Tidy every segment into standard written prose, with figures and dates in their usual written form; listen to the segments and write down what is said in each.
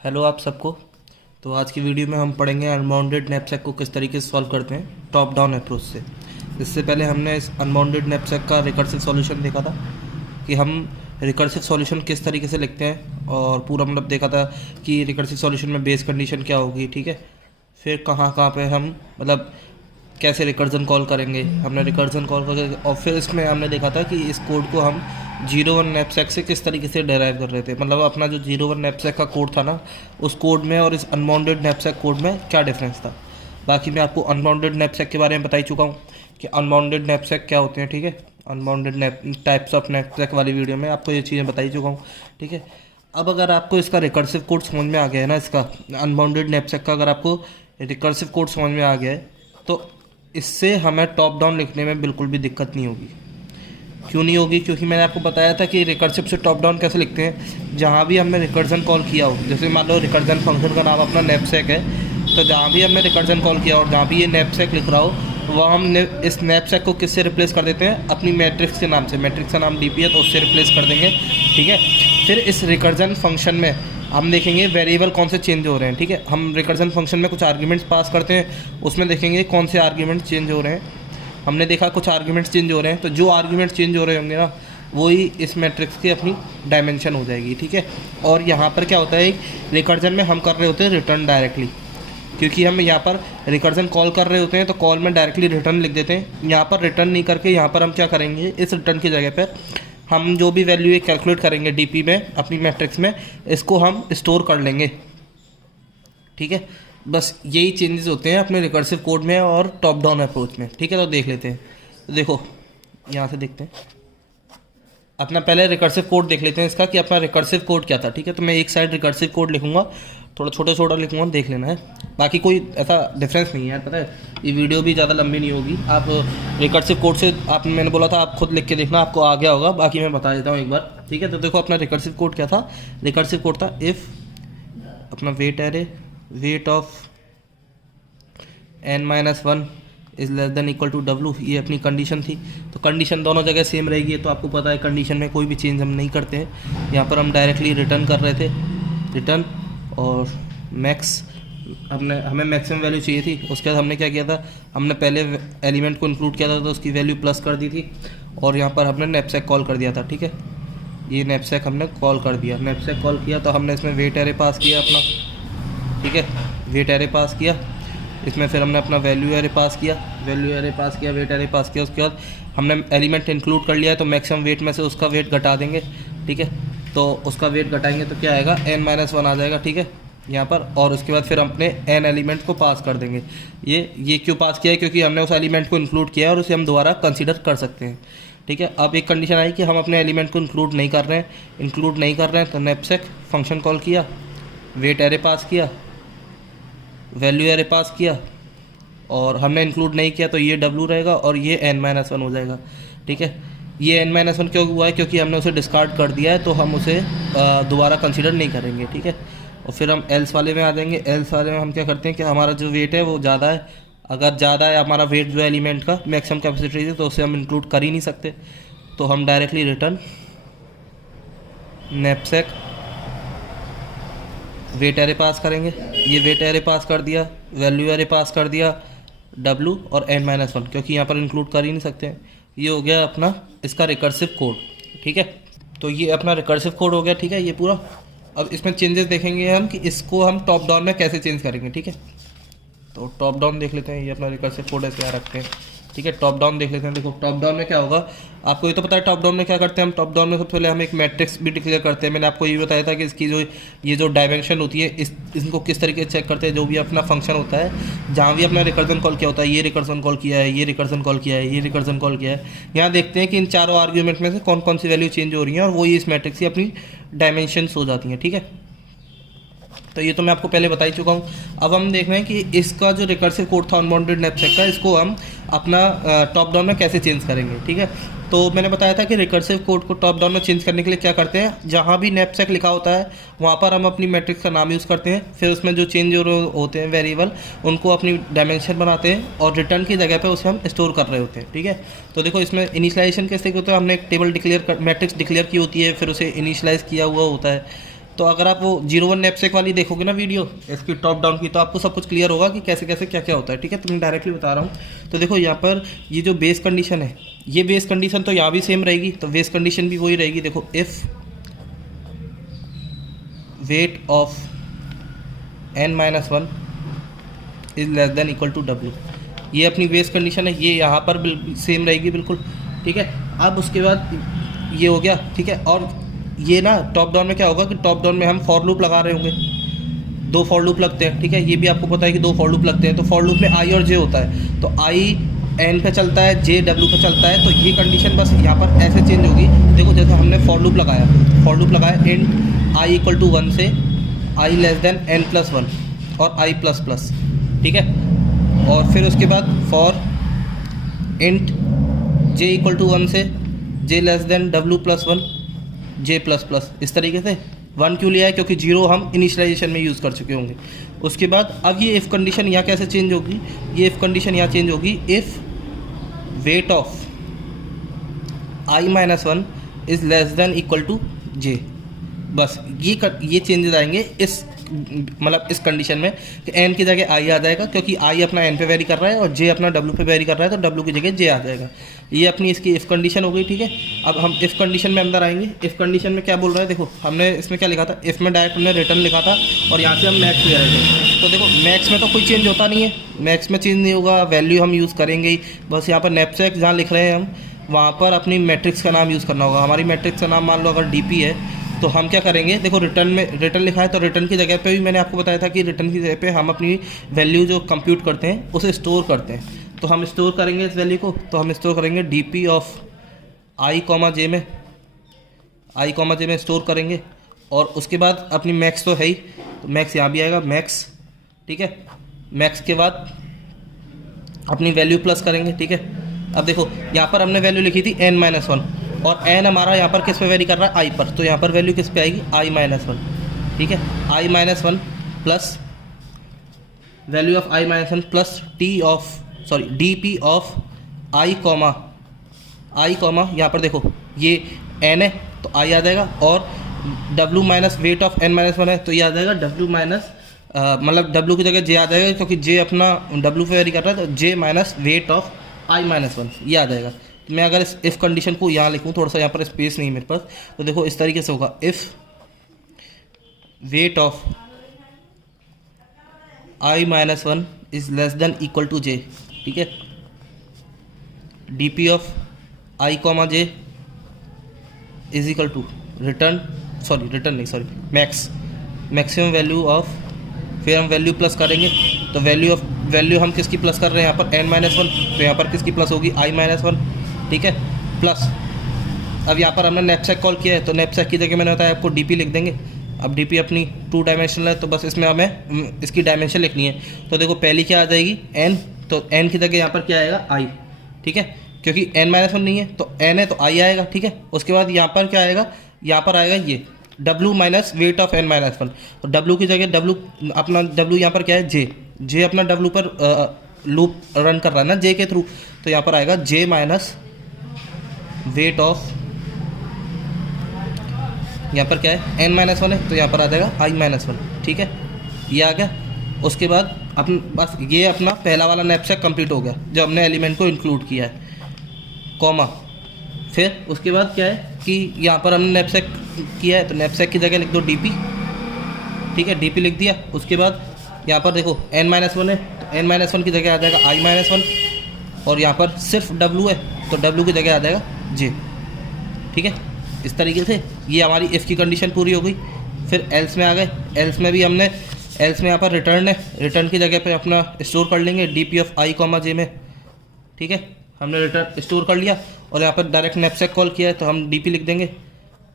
Hello आप सबको। तो आज की वीडियो में हम पढ़ेंगे अनबाउंडेड नैपसैक को किस तरीके से सॉल्व करते हैं टॉप डाउन अप्रोच से। इससे पहले हमने इस अनबाउंडेड नैपसैक का रिकर्सिव सॉल्यूशन देखा था कि हम रिकर्सिव सॉल्यूशन किस तरीके से लिखते हैं, और पूरा मतलब देखा था कि रिकर्सिव सॉल्यूशन में बेस कंडीशन क्या होगी, ठीक है। फिर कहाँ कहाँ पे हम मतलब कैसे रिकर्जन कॉल करेंगे, हमने रिकर्जन कॉल करके, और फिर इसमें हमने देखा था कि इस कोड को हम 01 नैपसैक से किस तरीके से डेराइव कर रहे थे। मतलब अपना जो 01 नैपसैक का कोड था ना, उस कोड में और इस अनबाउंडेड नैपसैक कोड में क्या डिफरेंस था। बाकी मैं आपको अनबाउंडेड नैपसैक के बारे में बता ही चुका हूँ कि अनबाउंडेड नैपसैक क्या होते हैं, ठीक है। Unbounded nap types of knapsack वाली वीडियो में आपको ये चीज़ें बता ही चुका हूँ, ठीक है। अब अगर आपको इसका रिकर्सिव कोड समझ में आ गया है ना, इसका अनबाउंडेड नैपसैक का अगर आपको रिकर्सिव कोड समझ में आ गया है, तो इससे हमें टॉप डाउन लिखने में बिल्कुल भी दिक्कत नहीं होगी। क्यों नहीं होगी? क्योंकि मैंने आपको बताया था कि रिकर्सिव से टॉप डाउन कैसे लिखते हैं। जहाँ भी हमने रिकर्जन कॉल किया हो, जैसे मान लो रिकर्जन फंक्शन का नाम अपना नैपसैक है, तो जहाँ भी हमने रिकर्जन कॉल किया और जहाँ भी ये नैपसैक लिख रहा हो, वह हम इस नैपसैक को किससे रिप्लेस कर देते हैं? अपनी मैट्रिक्स के नाम से। मैट्रिक्स का नाम डीपी है तो उससे रिप्लेस कर देंगे, ठीक है। फिर इस रिकर्जन फंक्शन में हम देखेंगे वेरिएबल कौन से चेंज हो रहे हैं, ठीक है। हम रिकर्जन फंक्शन में कुछ आर्ग्यूमेंट्स पास करते हैं, उसमें देखेंगे कौन से आर्ग्यूमेंट्स चेंज हो रहे हैं। हमने देखा कुछ आर्ग्यूमेंट्स चेंज हो रहे हैं, तो जो आर्ग्यूमेंट्स चेंज हो रहे होंगे ना, वही इस मैट्रिक्स की अपनी डायमेंशन हो जाएगी, ठीक है। और यहाँ पर क्या होता है, रिकर्जन में हम कर रहे होते हैं रिटर्न डायरेक्टली, क्योंकि हम यहाँ पर रिकर्जन कॉल कर रहे होते हैं तो कॉल में डायरेक्टली रिटर्न लिख देते हैं। यहाँ पर रिटर्न नहीं करके यहाँ पर हम क्या करेंगे, इस रिटर्न की जगह पर हम जो भी वैल्यू ये कैलकुलेट करेंगे डीपी में अपनी मैट्रिक्स में, इसको हम स्टोर कर लेंगे, ठीक है। बस यही चेंजेस होते हैं अपने रिकर्सिव कोड में और टॉप डाउन अप्रोच में, ठीक है। तो देख लेते हैं। तो देखो यहाँ से देखते हैं, अपना पहले रिकर्सिव कोड देख लेते हैं इसका कि अपना रिकर्सिव कोड क्या था, ठीक है। तो मैं एक साइड रिकर्सिव कोड लिखूंगा, थोड़ा छोटा छोटा लिखूंगा, देख लेना है। बाकी कोई ऐसा डिफरेंस नहीं है यार, पता है। ये वीडियो भी ज़्यादा लंबी नहीं होगी। आप रिकर्सिव कोड से, आप मैंने बोला था आप खुद लिख के देखना, आपको आ गया होगा। बाकी मैं बता देता हूँ एक बार, ठीक है। तो देखो अपना रिकर्सिव कोड क्या था। रिकर्सिव कोड था इफ़ अपना weight array weight of n-1 is less than equal to W, ये अपनी कंडीशन थी। तो कंडीशन दोनों जगह सेम रहेगी, तो आपको पता है कंडीशन में कोई भी चेंज हम नहीं करते हैं। यहाँ पर हम डायरेक्टली रिटर्न कर रहे थे, रिटर्न और मैक्स, हमें मैक्सिमम वैल्यू चाहिए थी। उसके बाद हमने क्या किया था, हमने पहले एलिमेंट को इंक्लूड किया था तो उसकी वैल्यू प्लस कर दी थी, और यहाँ पर हमने नैपसैक कॉल कर दिया था, ठीक है। ये नैपसैक हमने कॉल कर दिया, नैपसैक कॉल किया तो हमने इसमें वेट एरे पास किया अपना, ठीक है। वेट एरे पास किया, इसमें फिर हमने अपना वैल्यू एरे पास किया, वैल्यू एरे पास किया, वेट एरे पास किया। उसके बाद हमने एलिमेंट इंक्लूड कर लिया है, तो मैक्सिमम वेट में से उसका वेट घटा देंगे, ठीक है। तो उसका वेट घटाएंगे तो क्या आएगा, n-1 आ जाएगा, ठीक है, यहाँ पर। और उसके बाद फिर अपने n एलिमेंट को पास कर देंगे। ये क्यों पास किया है, क्योंकि हमने उस एलिमेंट को इंक्लूड किया है और उसे हम दोबारा कंसिडर कर सकते हैं, ठीक है। अब एक कंडीशन आई कि हम अपने एलिमेंट को इंक्लूड नहीं कर रहे हैं, तो नैपसैक फंक्शन कॉल किया, वेट एरे पास किया, वैल्यू एरे पास किया, और हमने इंक्लूड नहीं किया तो ये W रहेगा और ये n-1 हो जाएगा, ठीक है। ये n-1 क्यों हुआ है, क्योंकि हमने उसे डिस्कार्ड कर दिया है, तो हम उसे दोबारा कंसीडर नहीं करेंगे, ठीक है। और फिर हम एल्स वाले में आ जाएंगे। एल्स वाले में हम क्या करते हैं कि हमारा जो वेट है वो ज़्यादा है, अगर ज़्यादा है हमारा वेट जो एलिमेंट का मैक्सिमम कैपेसिटी है, तो उसे हम इंक्लूड कर ही नहीं सकते। तो हम directly return knapsack weight array pass करेंगे। ये वेट एरे पास कर दिया, वैल्यू एरे पास कर दिया, W और n-1, क्योंकि यहाँ पर इंक्लूड कर ही नहीं सकते हैं। ये हो गया अपना इसका रिकर्सिव कोड, ठीक है। तो ये अपना रिकर्सिव कोड हो गया, ठीक है, ये पूरा। अब इसमें चेंजेस देखेंगे हम कि इसको हम टॉप डाउन में कैसे चेंज करेंगे, ठीक है। तो टॉप डाउन देख लेते हैं, ये अपना रिकर्सिव कोड ऐसे यहाँ रखते हैं, ठीक है। टॉप डाउन देख लेते हैं। देखो टॉप डाउन में क्या होगा, आपको ये तो पता है टॉप डाउन में क्या करते हैं हम। टॉप डाउन में सबसे पहले हम एक मैट्रिक्स भी डिक्लेयर करते हैं। मैंने आपको ये बताया था कि इसकी जो डायमेंशन होती है, इनको किस तरीके से चेक करते हैं। जो भी अपना फंक्शन होता है, जहाँ भी अपना रिकर्जन कॉल किया होता है, ये रिकर्जन कॉल किया है, ये रिकर्जन कॉल किया है, ये रिकर्जन कॉल किया है, यहाँ देखते हैं कि इन चारों आर्ग्यूमेंट में से कौन कौन सी वैल्यू चेंज हो रही है, और वो इस मैट्रिक्स की अपनी डायमेंशंस हो जाती हैं, ठीक है। तो ये तो मैं आपको पहले बता ही चुका हूँ। अब हम देख रहे हैं कि इसका जो रिकर्सिव कोड था अनबाउंडेड नैपसैक का, इसको हम अपना टॉप डाउन में कैसे चेंज करेंगे, ठीक है। तो मैंने बताया था कि रिकर्सिव कोड को टॉप डाउन में चेंज करने के लिए क्या करते हैं, जहाँ भी नैपसैक लिखा होता है वहाँ पर हम अपनी मैट्रिक्स का नाम यूज़ करते हैं। फिर उसमें जो चेंज होते हैं वेरिएबल, उनको अपनी डायमेंशन बनाते हैं, और रिटर्न की जगह पे उसे हम स्टोर कर रहे होते हैं, ठीक है। तो देखो इसमें इनिशियलाइजेशन कैसे होता है, हमने एक टेबल मैट्रिक्स डिक्लेयर की होती है, फिर उसे इनिशियलाइज किया हुआ होता है। तो अगर आप वो 01 नैपसेक वाली देखोगे ना वीडियो इसकी टॉप डाउन की, तो आपको सब कुछ क्लियर होगा कि कैसे कैसे क्या क्या होता है। ठीक है, तो मैं डायरेक्टली बता रहा हूँ। तो देखो यहाँ पर ये जो बेस कंडीशन है, ये बेस कंडीशन तो यहाँ भी सेम रहेगी, तो बेस कंडीशन भी वही रहेगी। देखो if weight of n-1 is less than equal to W, ये अपनी बेस कंडीशन है, ये यहाँ पर सेम रहेगी बिल्कुल। ठीक है, अब उसके बाद ये हो गया। ठीक है, और ये ना टॉप डाउन में क्या होगा कि टॉप डाउन में हम फॉर लूप लगा रहे होंगे, 2 फॉर लूप लगते हैं। ठीक है, ये भी आपको पता है कि 2 फॉर लूप लगते हैं। तो फॉर लूप में I और J होता है, तो I n पे चलता है, J W पे चलता है। तो ये कंडीशन बस यहाँ पर ऐसे चेंज होगी। देखो जैसे हमने फॉर लूप लगाया इंट I इक्वल टू 1 से I लेस देन n+1 और I++। ठीक है, और फिर उसके बाद for int J equal to 1 से J less then W+1 J++। इस तरीके से 1 क्यों लिया है, क्योंकि 0 हम इनिशियलाइजेशन में यूज़ कर चुके होंगे। उसके बाद अब ये इफ़ कंडीशन यहाँ कैसे चेंज होगी, ये इफ़ कंडीशन यहाँ चेंज होगी if weight of I-1 is less than equal to J। बस ये चेंजेस आएंगे इस मतलब इस कंडीशन में कि n की जगह I आ जाएगा, क्योंकि I अपना n पे वेरी कर रहा है और J अपना W पे वेरी कर रहा है, तो W की जगह J आ जाएगा। ये अपनी इसकी इफ़ कंडीशन हो गई। ठीक है, अब हम इफ़ कंडीशन में अंदर आएंगे। इफ़ कंडीशन में क्या बोल रहा है, देखो हमने इसमें क्या लिखा था, इफ़ में डायरेक्ट हमने रिटर्न लिखा था और यहाँ से हम मैक्स ले रहे थे। तो देखो मैक्स में तो कोई चेंज होता नहीं है, मैक्स में चेंज नहीं होगा, वैल्यू हम यूज़ करेंगे ही। बस यहाँ पर नैपसेक जहाँ लिख रहे हैं हम, वहाँ पर अपनी मैट्रिक्स का नाम यूज़ करना होगा। हमारी मैट्रिक्स का नाम मान लो अगर DP है, तो हम क्या करेंगे, देखो रिटर्न में रिटर्न लिखा है, तो रिटर्न की जगह पे भी मैंने आपको बताया था कि रिटर्न की जगह पे हम अपनी वैल्यू जो कंप्यूट करते हैं उसे स्टोर करते हैं। तो हम स्टोर करेंगे इस वैल्यू को, तो हम स्टोर करेंगे DP ऑफ I, J में स्टोर करेंगे। और उसके बाद अपनी मैक्स तो है ही, तो मैक्स यहाँ भी आएगा मैक्स। ठीक है, मैक्स के बाद अपनी वैल्यू प्लस करेंगे। ठीक है, अब देखो यहाँ पर हमने वैल्यू लिखी थी n-1 और n हमारा यहाँ पर किस पे वेरी कर रहा है, I पर, तो यहाँ पर वैल्यू किस पे आएगी, I-1। ठीक है, I-1 plus value of I-1 plus DP of I, यहाँ पर देखो ये n है तो I आ जाएगा, और W minus weight of n-1 है तो ये आ जाएगा W माइनस मतलब W की जगह J आ जाएगा, क्योंकि J अपना W पे वेरी कर रहा है, तो J minus weight of I-1 ये आ जाएगा। मैं अगर इस इफ़ कंडीशन को यहाँ लिखूँ, थोड़ा सा यहाँ पर स्पेस नहीं मेरे पास, तो देखो इस तरीके से होगा, if weight of I-1 is less than equal to J। ठीक है, DP of I, J is equal to maximum value of, फिर हम वैल्यू प्लस करेंगे, तो वैल्यू हम किसकी प्लस कर रहे हैं यहाँ पर n-1, तो यहाँ पर किसकी प्लस होगी, I-1। ठीक है, प्लस अब यहाँ पर हमने नैपसेक कॉल किया है, तो नैपसेक की जगह मैंने बताया आपको DP लिख देंगे। अब DP अपनी 2 डायमेंशनल है, तो बस इसमें हमें इसकी डायमेंशन लिखनी है। तो देखो पहली क्या आ जाएगी n, तो n की जगह यहाँ पर क्या आएगा I। ठीक है, क्योंकि n-1 नहीं है तो n है तो I आएगा। ठीक है, उसके बाद यहाँ पर क्या आएगा, यहाँ पर आएगा ये W minus weight of n-1, तो W की जगह अपना W यहाँ पर क्या है, J अपना W पर लूप रन कर रहा है ना J के थ्रू, तो यहाँ पर आएगा J माइनस वेट ऑफ, यहाँ पर क्या है n-1 है, तो यहाँ पर आ जाएगा I-1। ठीक है, ये आ गया। उसके बाद बस ये अपना पहला वाला नैपसेक कंप्लीट हो गया जो हमने एलिमेंट को इंक्लूड किया है, कॉमा। फिर उसके बाद क्या है कि यहाँ पर हमने नैपसेक किया है, तो नैपसेक की जगह लिख दो DP। ठीक है, DP लिख दिया। उसके बाद यहाँ पर देखो n-1 है, तो n-1 की जगह आ जाएगा I-1, और यहाँ पर सिर्फ W है तो W की जगह आ जाएगा J। ठीक है, इस तरीके से ये हमारी इफ़ की कंडीशन पूरी हो गई। फिर एल्स में आ गए। एल्स में भी हमने यहाँ पर रिटर्न है, रिटर्न की जगह पे अपना स्टोर कर लेंगे DP ऑफ I, J में। ठीक है, हमने रिटर्न स्टोर कर लिया और यहाँ पर डायरेक्ट नैपसेक कॉल किया है, तो हम DP लिख देंगे।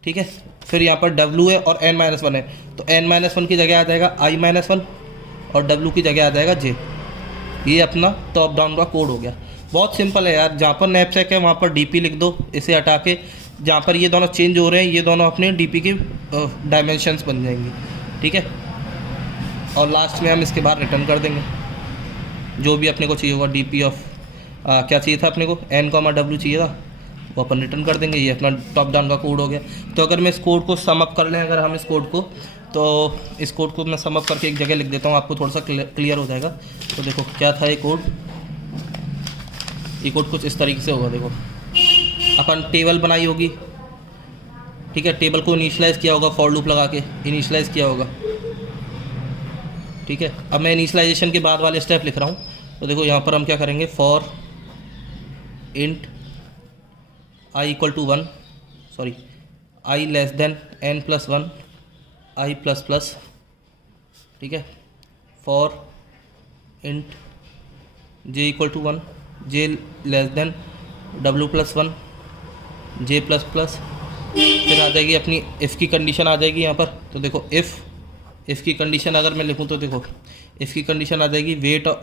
ठीक है, फिर यहाँ पर W है और n-1 है, तो n-1 की जगह आ जाएगा I-1 और W की जगह आ जाएगा J। ये अपना टॉप डाउन का कोड हो गया। बहुत सिंपल है यार, जहाँ पर नैपसेक है वहाँ पर DP लिख दो, इसे हटा के जहाँ पर ये दोनों चेंज हो रहे हैं ये दोनों अपने DP की डायमेंशंस बन जाएंगी। ठीक है, और लास्ट में हम इसके बाद रिटर्न कर देंगे जो भी अपने को चाहिए होगा। DP ऑफ क्या चाहिए था अपने को, n, W चाहिए था, वो अपन रिटर्न कर देंगे। ये अपना टॉप डाउन का कोड हो गया। तो अगर मैं इस कोड को सम अप कर लें, अगर हम इस कोड को तो इस कोड को मैं सम अप करके एक जगह लिख देता हूँ, आपको थोड़ा सा क्लियर हो जाएगा। तो देखो क्या था ये कोड कुछ इस तरीके से होगा। देखो अपन टेबल बनाई होगी, ठीक है, टेबल को इनिशियलाइज़ किया होगा, फॉर लूप लगा के इनिशियलाइज़ किया होगा, ठीक है। अब मैं इनिशियलाइजेशन के बाद वाले स्टेप लिख रहा हूँ। तो देखो यहाँ पर हम क्या करेंगे, for int I equal to 1, sorry I less than n plus 1 I plus plus, ठीक है। For int j equal to 1 j less than w plus 1 j plus plus. फिर आ जाएगी अपनी इफ़ की कंडीशन आ जाएगी यहाँ पर। तो देखो इफ़ की कंडीशन अगर मैं लिखूँ तो देखो इफ़ की कंडीशन आ जाएगी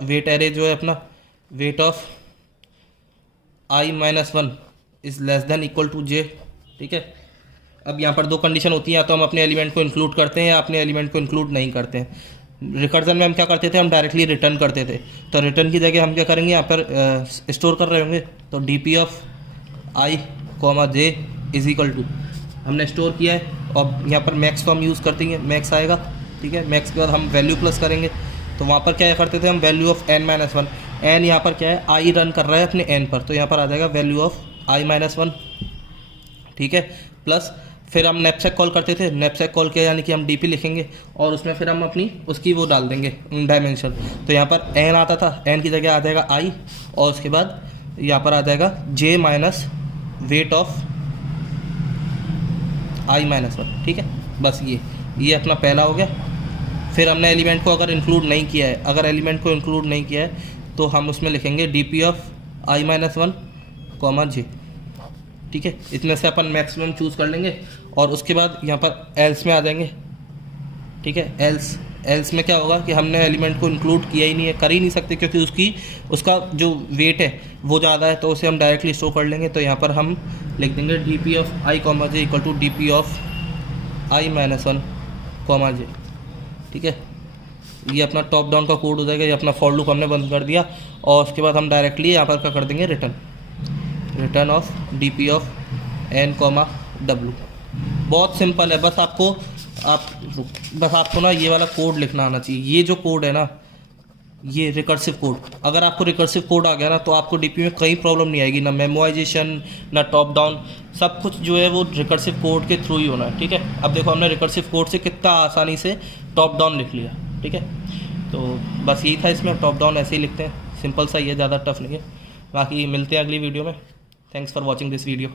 वेट एरे जो है अपना, weight of I minus 1 is less than equal to J, ठीक है। अब यहाँ पर दो कंडीशन होती हैं, या तो हम अपने एलिमेंट को इंक्लूड करते हैं या अपने एलिमेंट को इंक्लूड नहीं करते हैं। रिकर्जन में हम क्या करते थे, हम डायरेक्टली रिटर्न करते थे। तो रिटर्न की जगह हम क्या करेंगे, यहाँ पर स्टोर कर रहे होंगे, तो D P of I comma J is equal to, हमने स्टोर किया है और यहाँ पर मैक्स तो हम यूज़ करते हैं, मैक्स आएगा, ठीक है। मैक्स के बाद हम वैल्यू प्लस करेंगे। तो वहाँ पर क्या करते थे हम, value of n minus 1, n यहाँ पर क्या है, आई रन कर रहा है अपने n पर, तो यहाँ पर आ जाएगा वैल्यू ऑफ आई माइनस 1, ठीक है। प्लस फिर हम नैपसैक कॉल करते थे, नैपसैक कॉल किया यानी कि हम डीपी लिखेंगे और उसमें फिर हम अपनी उसकी वो डाल देंगे डायमेंशन। तो यहाँ पर n आता था, n की जगह आ जाएगा i, और उसके बाद यहाँ पर आ जाएगा j minus weight of I minus 1, ठीक है। बस ये अपना पहला हो गया। फिर हमने एलिमेंट को अगर इंक्लूड नहीं किया है, अगर एलिमेंट को इंक्लूड नहीं किया है तो हम उसमें लिखेंगे D P of I minus 1 comma J, ठीक है। इसमें से अपन मैक्सिमम चूज़ कर लेंगे और उसके बाद यहाँ पर एल्स में आ जाएंगे, ठीक है। एल्स में क्या होगा कि हमने एलिमेंट को इंक्लूड किया ही नहीं है, कर ही नहीं सकते क्योंकि उसका जो वेट है वो ज़्यादा है, तो उसे हम डायरेक्टली स्टोर कर लेंगे। तो यहाँ पर हम लिख देंगे D P of I comma J equal to D P of I minus 1 comma J, ठीक है। ये अपना टॉप डाउन का कोड हो जाएगा, ये अपना फॉर लूप हमने बंद कर दिया और उसके बाद हम डायरेक्टली यहाँ पर क्या कर देंगे, return of D P of N comma W. बहुत सिंपल है, बस आपको ना ये वाला कोड लिखना आना चाहिए। ये जो कोड है ना, ये रिकर्सिव कोड, अगर आपको रिकर्सिव कोड आ गया ना तो आपको डीपी में कहीं प्रॉब्लम नहीं आएगी, ना मेमोराइजेशन ना टॉप डाउन, सब कुछ जो है वो रिकर्सिव कोड के थ्रू ही होना है, ठीक है। अब देखो हमने रिकर्सिव कोड से कितना आसानी से टॉप डाउन लिख लिया, ठीक है। तो बस यही था इसमें, टॉप डाउन ऐसे ही लिखते हैं, सिंपल सा ही है, ज़्यादा टफ नहीं है। बाकी मिलते हैं अगली वीडियो में। Thanks for watching this video.